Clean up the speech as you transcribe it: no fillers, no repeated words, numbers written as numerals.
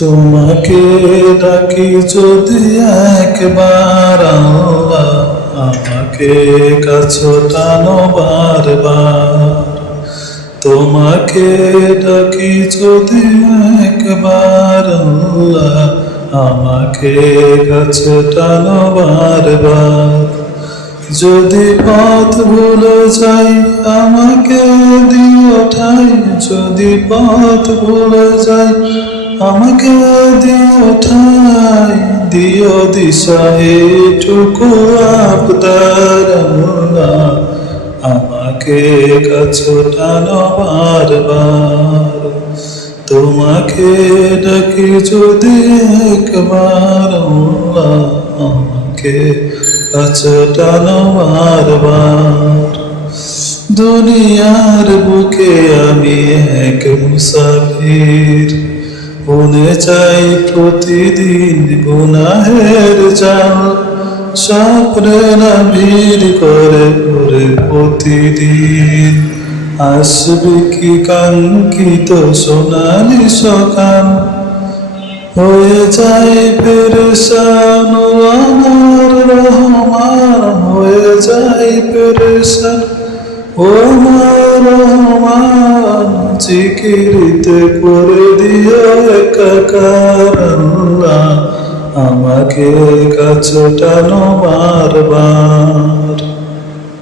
তোমাকে ডাকি যদি একবার আল্লাহ, আমাকে কাছে টানো বারবার। তোমাকে ডাকি যদি একবার আল্লাহ, আমাকে কাছে টানো বারবার। যদি পথ ভুলে যাই আমাকে দিও ঠাই, যদি পথ ভুলে যাই আমাকে দিও ঠাই, দিও দিশা এটুকু আবদার আল্লাহ, আমাকে কাছে টানো বারবার। তোমাকে ডাকি যদি একবার আল্লাহ, আমাকে কাছে টানো বারবার। দুনিয়ার বুকে আমি এক মুসাফির, বুনে চাই প্রতিদিন গুনাহের জাল। স্বপ্নেরা ভিড় করে করে প্রতিদিন, আসবে কি কাঙ্ক্ষিত সোনালি সকাল। হয়ে যায় পেরেশান ও আমার রহমান, হয়ে যায় পেরেশান ও আমার রহমান। জিকিরিতে করে দিও একাকার আল্লাহ, আমাকে কাছে টানো বারবার।